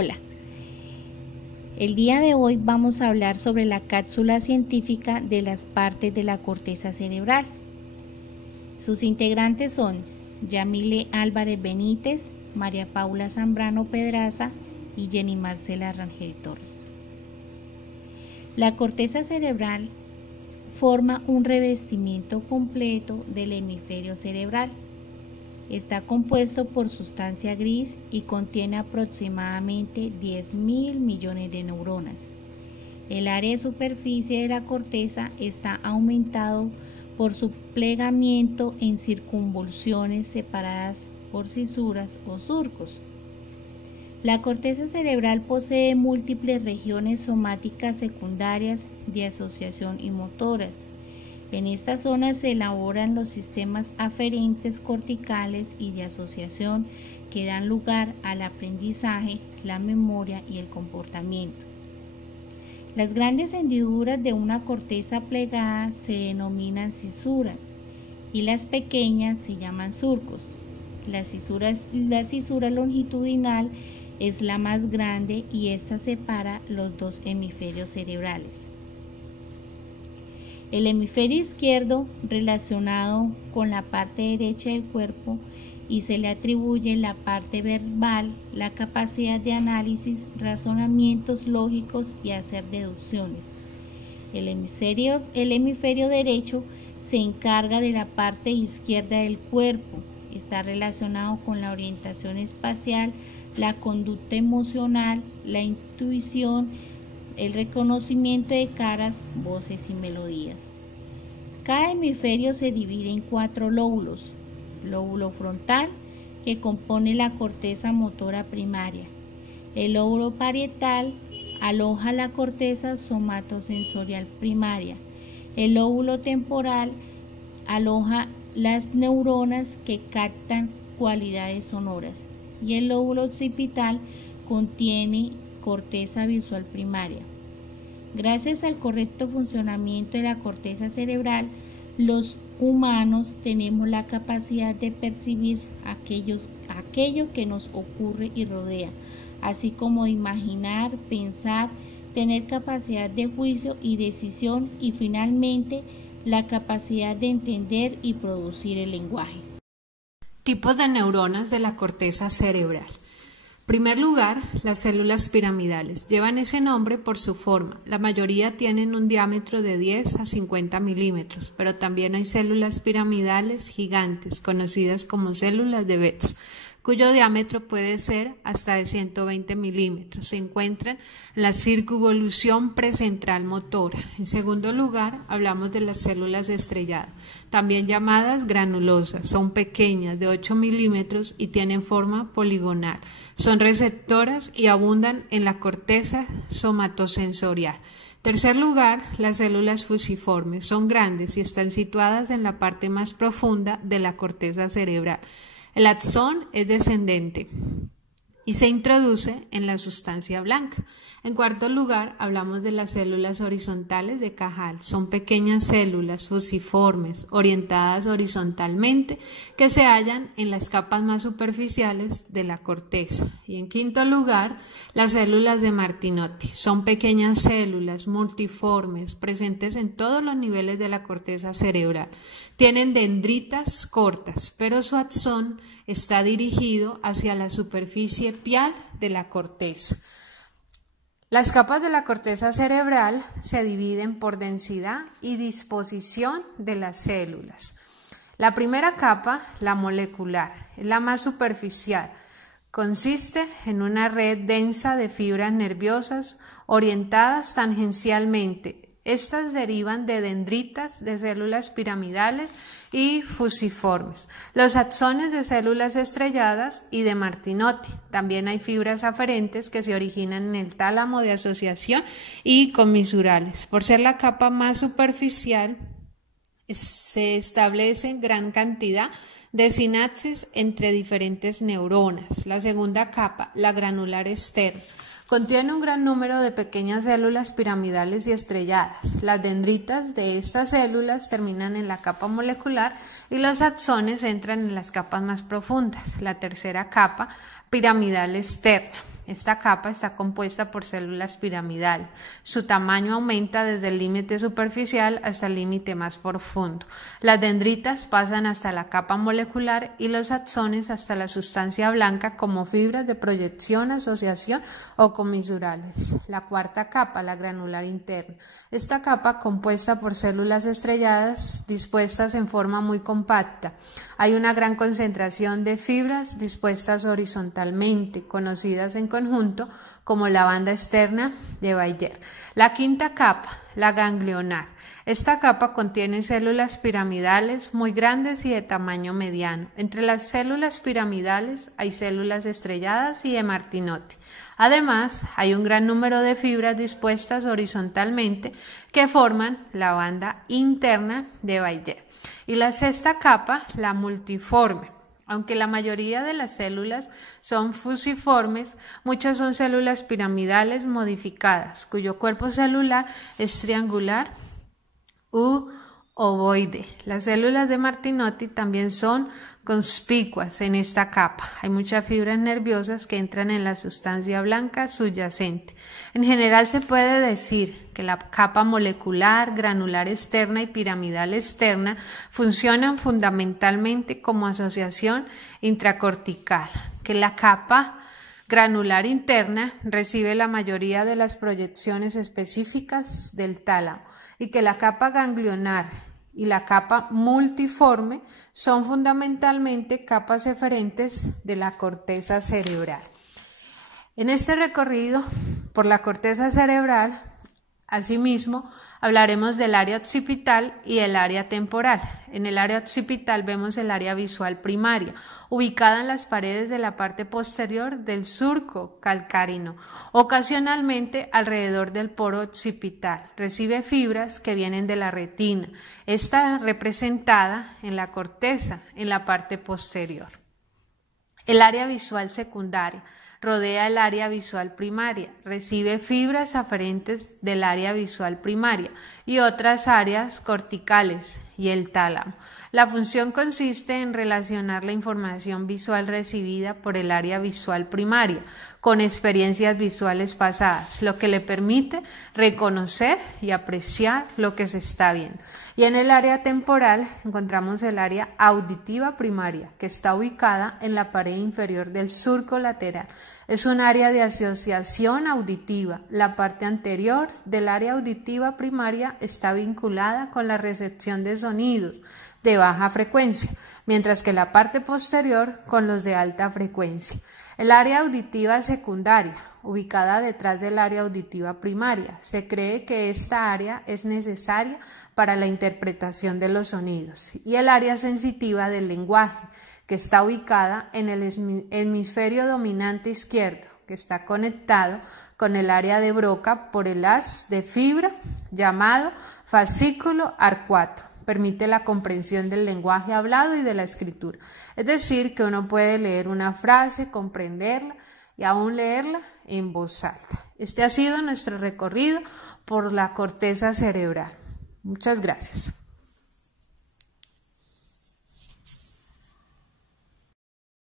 Hola, el día de hoy vamos a hablar sobre la cápsula científica de las partes de la corteza cerebral. Sus integrantes son Yamile Álvarez Benítez, María Paula Zambrano Pedraza y Jenny Marcela Rangel Torres. La corteza cerebral forma un revestimiento completo del hemisferio cerebral. Está compuesto por sustancia gris y contiene aproximadamente 10.000 millones de neuronas. El área de superficie de la corteza está aumentado por su plegamiento en circunvoluciones separadas por cisuras o surcos. La corteza cerebral posee múltiples regiones somáticas secundarias de asociación y motoras. En estas zonas se elaboran los sistemas aferentes corticales y de asociación que dan lugar al aprendizaje, la memoria y el comportamiento. Las grandes hendiduras de una corteza plegada se denominan cisuras y las pequeñas se llaman surcos. La cisura longitudinal es la más grande y esta separa los dos hemisferios cerebrales. El hemisferio izquierdo relacionado con la parte derecha del cuerpo y se le atribuye la parte verbal, la capacidad de análisis, razonamientos lógicos y hacer deducciones. El hemisferio derecho se encarga de la parte izquierda del cuerpo. Está relacionado con la orientación espacial, la conducta emocional, la intuición, el reconocimiento de caras, voces y melodías. Cada hemisferio se divide en 4 lóbulos. Lóbulo frontal, que compone la corteza motora primaria. El lóbulo parietal aloja la corteza somatosensorial primaria. El lóbulo temporal aloja las neuronas que captan cualidades sonoras. Y el lóbulo occipital contiene corteza visual primaria. Gracias al correcto funcionamiento de la corteza cerebral, los humanos tenemos la capacidad de percibir aquello que nos ocurre y rodea, así como de imaginar, pensar, tener capacidad de juicio y decisión y finalmente la capacidad de entender y producir el lenguaje. Tipos de neuronas de la corteza cerebral. En primer lugar, las células piramidales. Llevan ese nombre por su forma. La mayoría tienen un diámetro de 10 a 50 milímetros, pero también hay células piramidales gigantes, conocidas como células de Betz, cuyo diámetro puede ser hasta de 120 milímetros. Se encuentran en la circunvolución precentral motora. En segundo lugar, hablamos de las células estrelladas, también llamadas granulosas. Son pequeñas, de 8 milímetros y tienen forma poligonal. Son receptoras y abundan en la corteza somatosensorial. En tercer lugar, las células fusiformes. Son grandes y están situadas en la parte más profunda de la corteza cerebral. El axón es descendente y se introduce en la sustancia blanca. En cuarto lugar, hablamos de las células horizontales de Cajal. Son pequeñas células fusiformes orientadas horizontalmente que se hallan en las capas más superficiales de la corteza. Y en quinto lugar, las células de Martinotti. Son pequeñas células multiformes presentes en todos los niveles de la corteza cerebral. Tienen dendritas cortas, pero su axón está dirigido hacia la superficie pial de la corteza. Las capas de la corteza cerebral se dividen por densidad y disposición de las células. La primera capa, la molecular, es la más superficial. Consiste en una red densa de fibras nerviosas orientadas tangencialmente. Estas derivan de dendritas de células piramidales y fusiformes, los axones de células estrelladas y de Martinotti. También hay fibras aferentes que se originan en el tálamo de asociación y comisurales. Por ser la capa más superficial, se establecen gran cantidad de sinapsis entre diferentes neuronas. La segunda capa, la granular externa, contiene un gran número de pequeñas células piramidales y estrelladas. Las dendritas de estas células terminan en la capa molecular y los axones entran en las capas más profundas. La tercera capa, piramidal externa. Esta capa está compuesta por células piramidales. Su tamaño aumenta desde el límite superficial hasta el límite más profundo. Las dendritas pasan hasta la capa molecular y los axones hasta la sustancia blanca como fibras de proyección, asociación o comisurales. La cuarta capa, la granular interna. Esta capa compuesta por células estrelladas dispuestas en forma muy compacta. Hay una gran concentración de fibras dispuestas horizontalmente, conocidas en conjunto como la banda externa de Bayer. La quinta capa, la ganglionar. Esta capa contiene células piramidales muy grandes y de tamaño mediano. Entre las células piramidales hay células estrelladas y de Martinotti. Además, hay un gran número de fibras dispuestas horizontalmente que forman la banda interna de Bayer. Y la sexta capa, la multiforme. Aunque la mayoría de las células son fusiformes, muchas son células piramidales modificadas, cuyo cuerpo celular es triangular u ovoide. Las células de Martinotti también son conspicuas en esta capa. Hay muchas fibras nerviosas que entran en la sustancia blanca subyacente. En general se puede decir que la capa molecular, granular externa y piramidal externa funcionan fundamentalmente como asociación intracortical, que la capa granular interna recibe la mayoría de las proyecciones específicas del tálamo y que la capa ganglionar y la capa multiforme son fundamentalmente capas eferentes de la corteza cerebral. En este recorrido por la corteza cerebral, asimismo, hablaremos del área occipital y el área temporal. En el área occipital vemos el área visual primaria, ubicada en las paredes de la parte posterior del surco calcáreo, ocasionalmente alrededor del poro occipital. Recibe fibras que vienen de la retina. Está representada en la corteza, en la parte posterior. El área visual secundaria rodea el área visual primaria, recibe fibras aferentes del área visual primaria y otras áreas corticales y el tálamo. La función consiste en relacionar la información visual recibida por el área visual primaria con experiencias visuales pasadas, lo que le permite reconocer y apreciar lo que se está viendo. Y en el área temporal encontramos el área auditiva primaria, que está ubicada en la pared inferior del surco lateral. Es un área de asociación auditiva. La parte anterior del área auditiva primaria está vinculada con la recepción de sonidos de baja frecuencia, mientras que la parte posterior con los de alta frecuencia. El área auditiva secundaria, ubicada detrás del área auditiva primaria. Se cree que esta área es necesaria para la interpretación de los sonidos. Y el área sensitiva del lenguaje, que está ubicada en el hemisferio dominante izquierdo, que está conectado con el área de Broca por el haz de fibra llamado fascículo arcuato. Permite la comprensión del lenguaje hablado y de la escritura. Es decir, que uno puede leer una frase, comprenderla y aún leerla en voz alta. Este ha sido nuestro recorrido por la corteza cerebral. Muchas gracias.